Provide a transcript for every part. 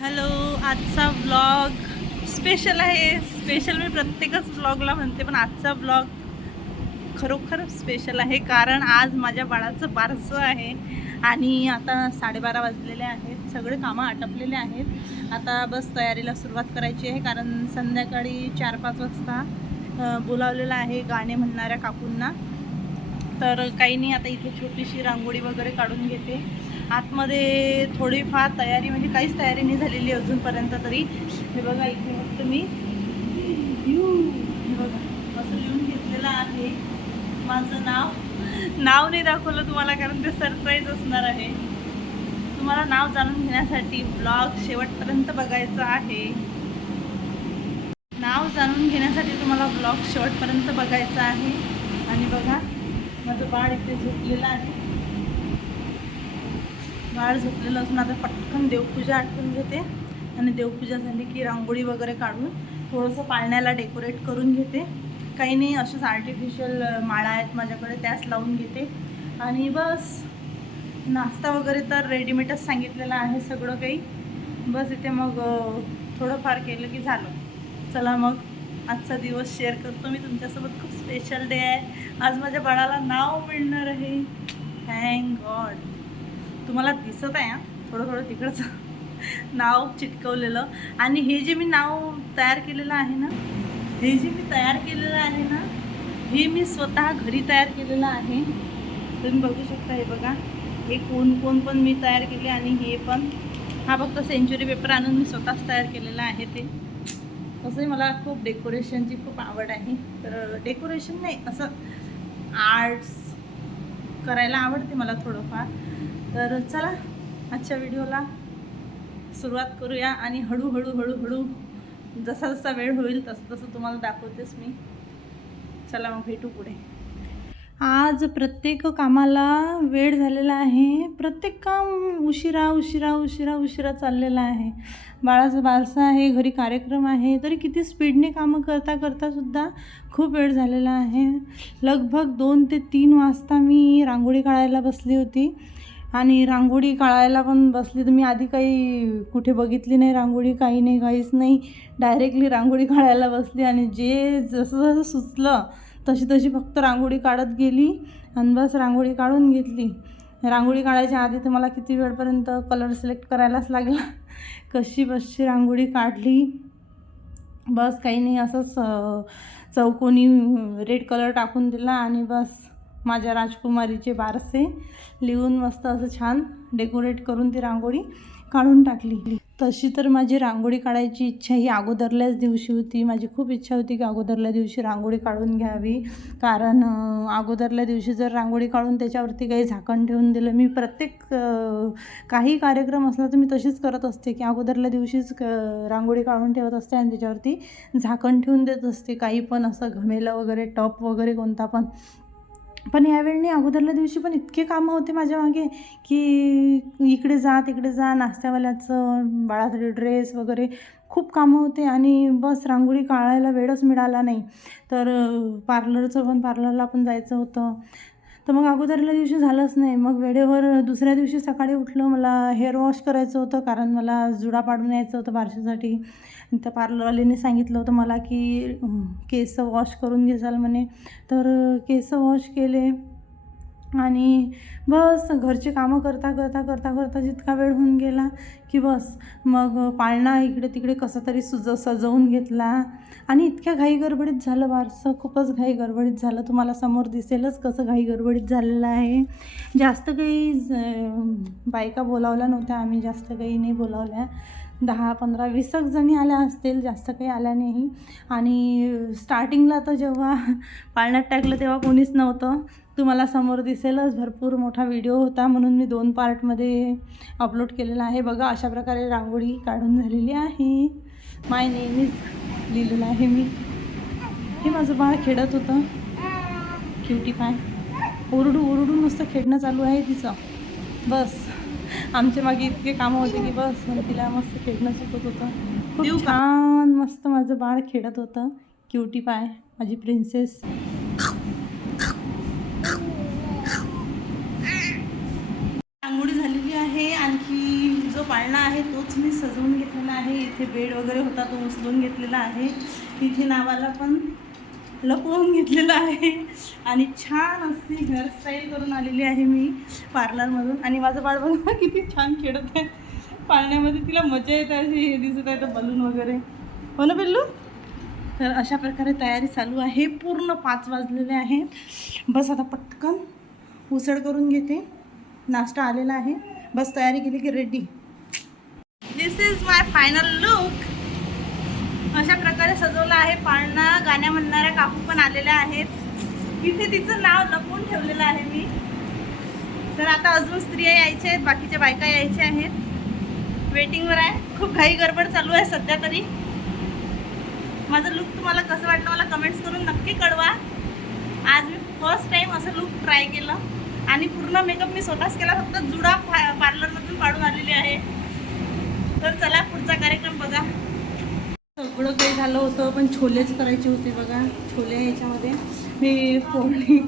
Hello आजचा blog special आहे. Special मी प्रत्येकच ब्लॉगला म्हणते पण आजचा ब्लॉग खरोखर स्पेशल आहे कारण आज माझ्या बाळाचं बारसं आहे आणि आता साडेबारा वाजलेले आहेत. सगळे कामं आटपलेले आहेत. आता बस तयारीला सुरुवात करायची आहे कारण संध्याकाळी चार पाच वाजता बोलावलेलं आहे गाणे म्हणणाऱ्या काकूंना. तर काही नाही आता इथे छोटीशी रांगोळी वगैरे काढून घेते. आतमध्ये थोडीफार तयारी म्हणजे काहीच तयारी नाही झालेली अजूनपर्यंत तरी. हे बघा इथे फक्त मी यू हे बघा असं लिहून घेतलेलं आहे. माझं नाव. नाव नाही दाखवलं तुम्हाला कारण ते सरप्राईज असणार आहे. तुम्हाला नाव जाणून घेण्यासाठी ब्लॉग शेवटपर्यंत बघायचा आहे. नाव जाणून घेण्यासाठी तुम्हाला ब्लॉग शेवटपर्यंत बघायचा आहे. आणि बघा माझं बाळ इथे झोपलेलं आहे. बाळ झोपलेलं असून आता पटकन देवपूजा आठवून घेते. आणि देवपूजा झाली की रांगोळी वगैरे काढून थोडंसं पाळण्याला डेकोरेट करून घेते. काही नाही असेच आर्टिफिशियल माळा आहेत माझ्याकडे त्याच लावून घेते. आणि बस नाश्ता वगैरे तर रेडीमेडच सांगितलेला आहे सगळं काही. बस इथे मग थोडंफार केलं की झालं. चला मग आजचा दिवस शेअर करतो मी तुमच्यासोबत. खूप स्पेशल डे आहे. आज माझ्या बाळाला नाव मिळणार आहे. थँक गॉड तुम्हाला दिसत आहे थोडं थोडं तिकडचं नाव चिटकवलेलं. आणि हे जे मी नाव तयार केलेलं आहे ना हे जे मी तयार केलेलं आहे ना हे मी स्वतः घरी तयार केलेलं आहे. तुम्ही बघू शकता हे बघा हे कोण कोण पण मी तयार केले आणि हे पण. हा फक्त सेंचुरी पेपर आणून मी स्वतःच तयार केलेला आहे ते. तसंही मला खूप डेकोरेशनची खूप आवड आहे. तर डेकोरेशन नाही असं आर्ट्स करायला आवडते मला थोडंफार. तर चला आजच्या व्हिडिओला सुरुवात करूया आणि हळूहळू हळूहळू जसा जसा वेळ होईल तसं तसं तुम्हाला दाखवतेच मी. चला मग भेटू पुढे. आज प्रत्येक कामाला वेळ झालेला आहे. प्रत्येक काम उशिरा उशिरा उशिरा उशिरा चाललेला आहे. बाळाचं बारसं आहे घरी कार्यक्रम आहे तरी किती स्पीडने कामं करता करता सुद्धा खूप वेळ झालेला आहे. लगभग दोन ते तीन वाजता मी रांगोळी काढायला बसली होती. आणि रांगोळी काढायला पण बसली तर मी आधी काही कुठे बघितली नाही रांगोळी काही नाही काहीच नाही. डायरेक्टली रांगोळी काढायला बसली आणि जे जसं जसं सुचलं तशी तशी फक्त रांगोळी काढत गेली आणि बस रांगोळी काढून घेतली. रांगोळी काढायच्या आधी तर मला किती वेळपर्यंत कलर सिलेक्ट करायलाच लागला. कशी बसची रांगोळी काढली? बस काही नाही असंच चौकोनी रेड कलर टाकून दिला आणि बस. माझ्या राजकुमारीचे बारसे. लिहून मस्त असं छान डेकोरेट करून ती रांगोळी काढून टाकली. तशी तर माझी रांगोळी काढायची इच्छा ही अगोदरल्याच दिवशी होती. माझी खूप इच्छा होती की अगोदरल्या दिवशी रांगोळी काढून घ्यावी. कारण अगोदरल्या दिवशी जर रांगोळी काढून त्याच्यावरती काही झाकण ठेवून दिलं. मी प्रत्येक काही कार्यक्रम असला तर मी तशीच करत असते की अगोदरल्या दिवशीच रांगोळी काढून ठेवत असते आणि त्याच्यावरती झाकण ठेवून देत असते. काही पण असं घमेलं वगैरे टप वगैरे कोणता पण पण यावेळी अगोदरल्या दिवशी पण इतके कामं होते माझ्या मागे की इकडे जा तिकडे जा नाश्त्यावाल्याचं बाळासाठी ड्रेस वगैरे खूप कामं होते आणि बस रांगोळी काढायला वेळच मिळाला नाही. तर पार्लरचं पण पार्लरला पण जायचं होतं. तर मग अगोदरल्या दिवशी झालंच नाही. मग वेळेवर दुसऱ्या दिवशी सकाळी उठलं मला हेअर वॉश करायचं होतं कारण मला जुडा पाडून यायचं होतं बारशासाठी. त्या पार्लरवाल्याने सांगितलं होतं मला की केस वॉश करून घेसाल म्हणे. तर केस वॉश केले आणि बस घरचे कामं करता करता करता करता जितका वेळ होऊन गेला की बस मग पाळणा इकडे तिकडे कसं तरी सुज सजवून घेतला आणि इतक्या घाई गडबडीत झालं बारसं खूपच घाई गडबडीत झालं. तुम्हाला समोर दिसेलच कसं घाई गडबडीत झालेलं आहे. जास्त काही बायका बोलावल्या नव्हत्या आम्ही जास्त काही नाही बोलावल्या. दहा पंधरा वीसक जणी आल्या असतील जास्त काही आल्या नाही. आणि स्टार्टिंगला तर जेव्हा पाळण्यात टाकलं तेव्हा कोणीच नव्हतं. तुम्हाला समोर दिसेलच भरपूर मोठा व्हिडिओ होता म्हणून मी दोन पार्टमध्ये अपलोड केलेला आहे. बघा अशा प्रकारे रांगोळी काढून झालेली आहे. माय नेहमीच लिहिलेलं आहे मी. हे माझं बाळ खेळत होतं. क्युटी पाय ओरडू ओरडू नुसतं खेळणं चालू आहे तिचं. बस. आमच्या मागे इतके कामं होते की बस तिला मस्त खेळणं सुचत होतं. खूप छान मस्त माझं बाळ खेळत होतं. क्युटी पाय माझी प्रिन्सेस रांगोळी झालेली आहे आणखी जो पाळणा आहे तोच मी सजवून घेतलेला आहे. इथे बेड वगैरे होता तो उचलून घेतलेला आहे. इथे नावाला पण लपवून घेतलेलं आहे. आणि छान अशी हेअरस्टाईल करून आलेली आहे मी पार्लरमधून. आणि माझं बाळ बघा किती छान खेळत आहे. पाळण्यामध्ये तिला मजा येते अशी हे दिसत आहे तर बलून वगैरे. हो ना बिल्लू तर अशा प्रकारे तयारी चालू आहे. पूर्ण पाच वाजलेले आहेत. बस आता पटकन उसळ करून घेते. नाश्ता आलेला आहे. बस तयारी केली की ready this is my final look अशा सजवलं आहे. पाळणा गाण्या म्हणणाऱ्या काकू पण आलेल्या आहेत. इथे तिचं नाव लपवून ठेवलेलं आहे मी. तर आता अजून स्त्रिया यायच्या आहेत बाकीच्या बायका यायच्या आहेत. वेटिंगवर आहे. खूप घाई गडबड चालू आहे सध्या तरी. माझं लुक तुम्हाला कसं वाटलं मला कमेंट्स करून नक्की कळवा. आज मी फर्स्ट टाईम असं लुक ट्राय केलं. आणि पूर्ण मेकअप मी स्वतःच केला. फक्त जुडा पार्लरमध्ये पार्लरमधून काढून आलेली आहे तर चला पुढचा कार्यक्रम बघा आलं होतं पण छोलेच करायचे होते बघा. छोले याच्यामध्ये. मी फोडणी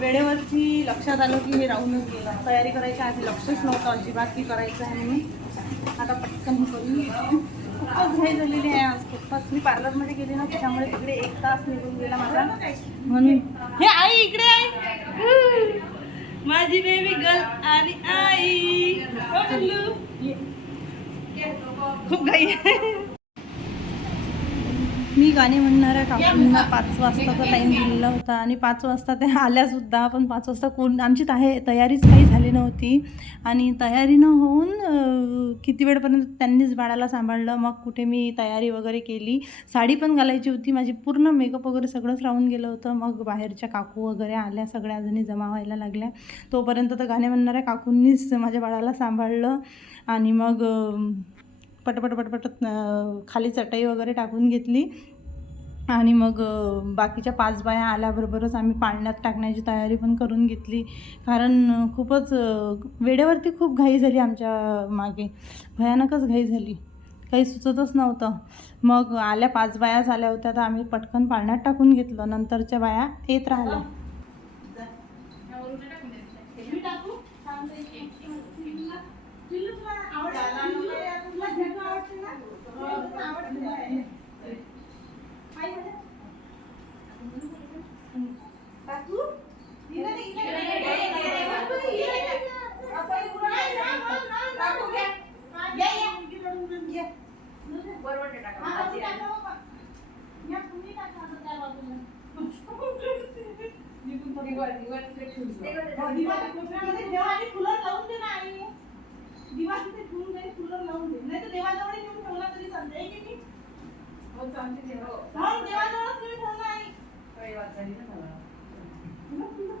वेळेवरती लक्षात आलं की हे राहूनच गेलं. तयारी करायच्या आधी लक्षच नव्हतं अजिबात की करायचं आहे म्हणून. आता पटकन करून खूपच घाई झालेली आहे आज. खूपच. मी पार्लरमध्ये गेले ना त्याच्यामुळे तिकडे एक तास निघून गेला माझा. म्हणून हे आई इकडे आई माझी बेबी गर्ल आणि आई. हो, खूप घाई आहे. मी गाणे म्हणणाऱ्या काकूंना पाच वाजताचा टाईम दिलेला होता आणि पाच वाजता त्या आल्यासुद्धा पण पाच वाजता कोण आमची ताहे तयारीच काही झाली नव्हती. आणि तयारी न होऊन किती वेळपर्यंत त्यांनीच बाळाला सांभाळलं मग कुठे मी तयारी वगैरे केली. साडी पण घालायची होती माझी पूर्ण मेकअप वगैरे सगळंच राहून गेलं होतं. मग बाहेरच्या काकू वगैरे आल्या सगळ्या जणी जमा व्हायला लागल्या. तोपर्यंत तर गाणे म्हणणाऱ्या काकूंनीच माझ्या बाळाला सांभाळलं. आणि मग पटपट पटपट खाली चटई वगैरे टाकून घेतली. आणि मग बाकीच्या पाच बाया आल्याबरोबरच आम्ही पाळण्यात टाकण्याची तयारी पण करून घेतली. कारण खूपच वेळेवरती खूप घाई झाली आमच्या मागे. भयानकच घाई झाली. काही सुचतच नव्हतं. मग आल्या पाच बायाच आल्या होत्या तर आम्ही पटकन पाळण्यात टाकून घेतलं. नंतरच्या बाया येत राहिल्या दिवा तिथे ठेवून जाईल फुलं लावून दे नाही तर देवाजवळ नेऊन ठेवला तरी चालते आहे की नाही मग देवाजवळच तुम्ही ठेवलं आहे मग तुमचं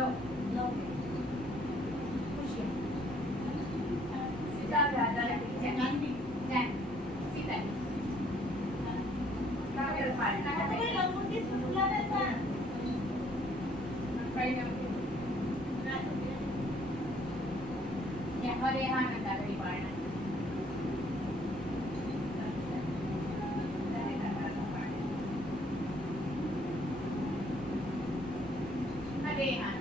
No, no. Così. Sita, dare che c'è. Sita. Dare fare. Dare la mutti sulla dare. Fai da. Ya hare hana dare fare. Hare hana.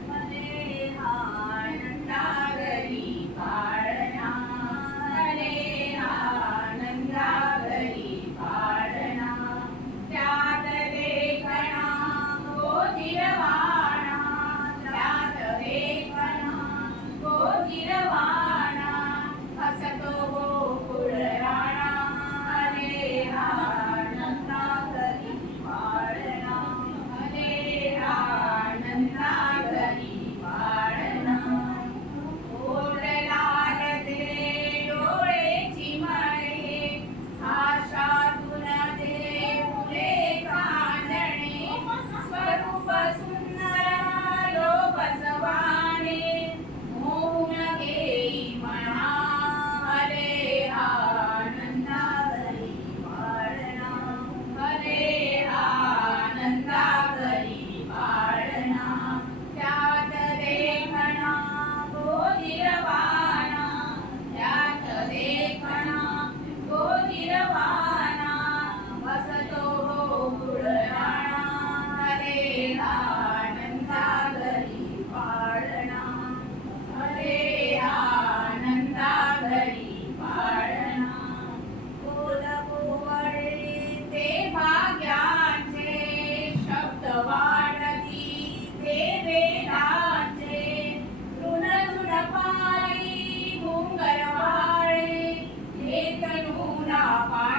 Đó là.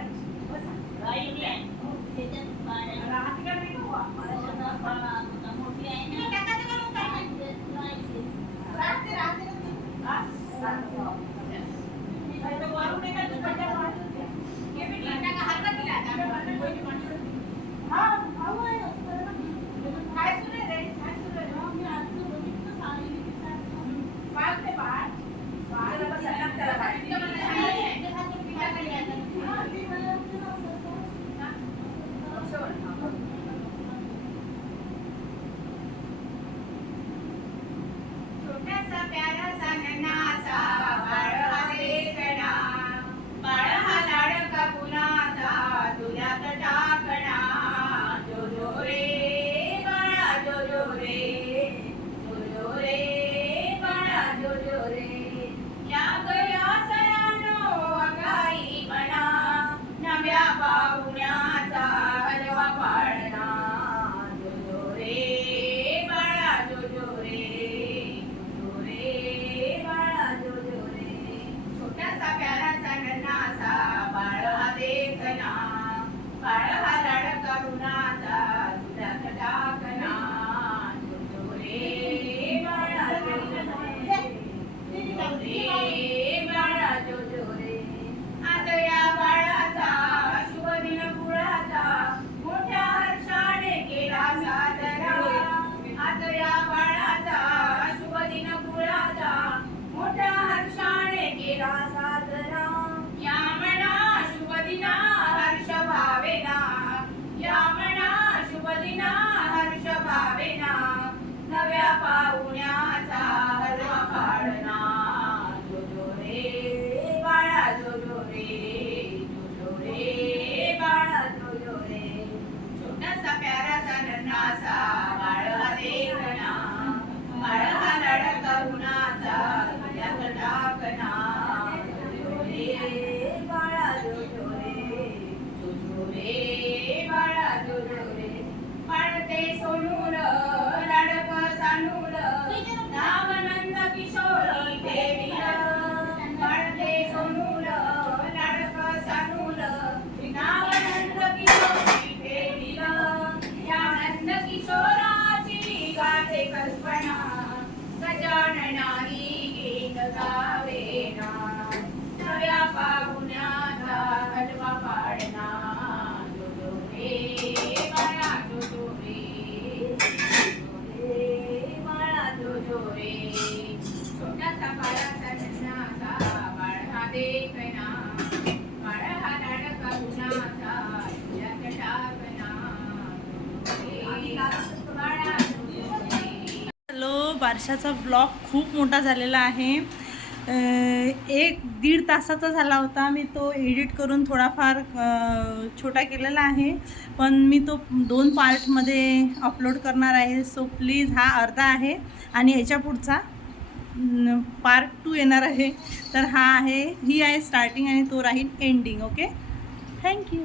and बारशाचा ब्लॉग खूप मोठा झालेला आहे. एक दीड तासाचा झाला होता. मी तो एडिट करून थोडाफार छोटा केलेला आहे. पण मी तो दोन पार्टमध्ये अपलोड करणार आहे. सो प्लीज हा अर्धा आहे. आणि याच्या पुढचा पार्ट टू येणार आहे. तर हा आहे ही आहे स्टार्टिंग आणि तो राहील एंडिंग ओके थँक्यू